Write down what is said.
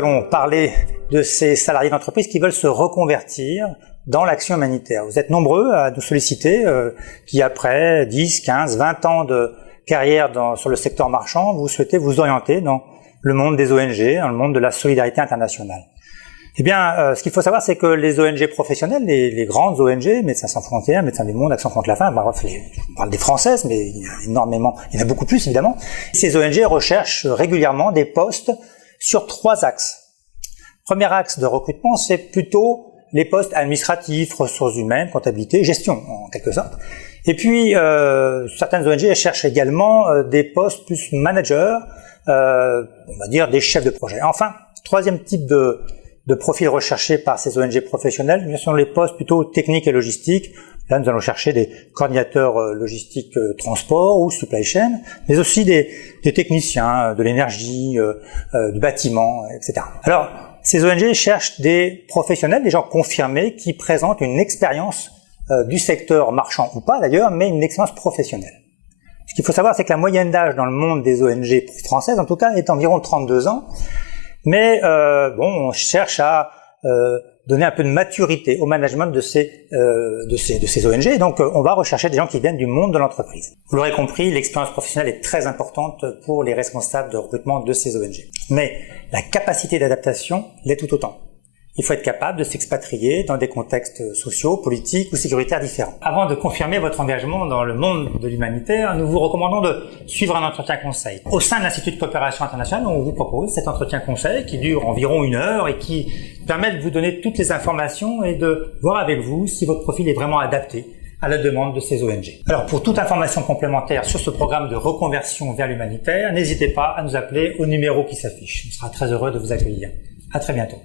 allons parler de ces salariés d'entreprise qui veulent se reconvertir dans l'action humanitaire. Vous êtes nombreux à nous solliciter, qui après 10, 15, 20 ans de carrière sur le secteur marchand, vous souhaitez vous orienter dans le monde des ONG, dans le monde de la solidarité internationale. Eh bien, ce qu'il faut savoir, c'est que les ONG professionnelles, les grandes ONG, Médecins sans frontières, Médecins du monde, Action contre la faim, bref, on parle des françaises, mais il y a énormément, il y en a beaucoup plus évidemment. Ces ONG recherchent régulièrement des postes sur 3 axes. Premier axe de recrutement, c'est plutôt les postes administratifs, ressources humaines, comptabilité, gestion, en quelque sorte. Et puis, certaines ONG cherchent également des postes plus managers, on va dire des chefs de projet. Enfin, troisième type de profil recherché par ces ONG professionnelles, ce sont les postes plutôt techniques et logistiques. Là, nous allons chercher des coordinateurs logistiques transport ou supply chain, mais aussi des techniciens de l'énergie, du bâtiment, etc. Alors, ces ONG cherchent des professionnels, des gens confirmés qui présentent une expérience du secteur marchand ou pas d'ailleurs, mais une expérience professionnelle. Ce qu'il faut savoir, c'est que la moyenne d'âge dans le monde des ONG françaises, en tout cas, est environ 32 ans. Mais on cherche à donner un peu de maturité au management de ces ONG. Donc, on va rechercher des gens qui viennent du monde de l'entreprise. Vous l'aurez compris, l'expérience professionnelle est très importante pour les responsables de recrutement de ces ONG. Mais la capacité d'adaptation l'est tout autant. Il faut être capable de s'expatrier dans des contextes sociaux, politiques ou sécuritaires différents. Avant de confirmer votre engagement dans le monde de l'humanitaire, nous vous recommandons de suivre un entretien conseil. Au sein de l'Institut de coopération internationale, on vous propose cet entretien conseil qui dure environ 1 heure et qui permet de vous donner toutes les informations et de voir avec vous si votre profil est vraiment adapté à la demande de ces ONG. Alors, pour toute information complémentaire sur ce programme de reconversion vers l'humanitaire, n'hésitez pas à nous appeler au numéro qui s'affiche. On sera très heureux de vous accueillir. À très bientôt.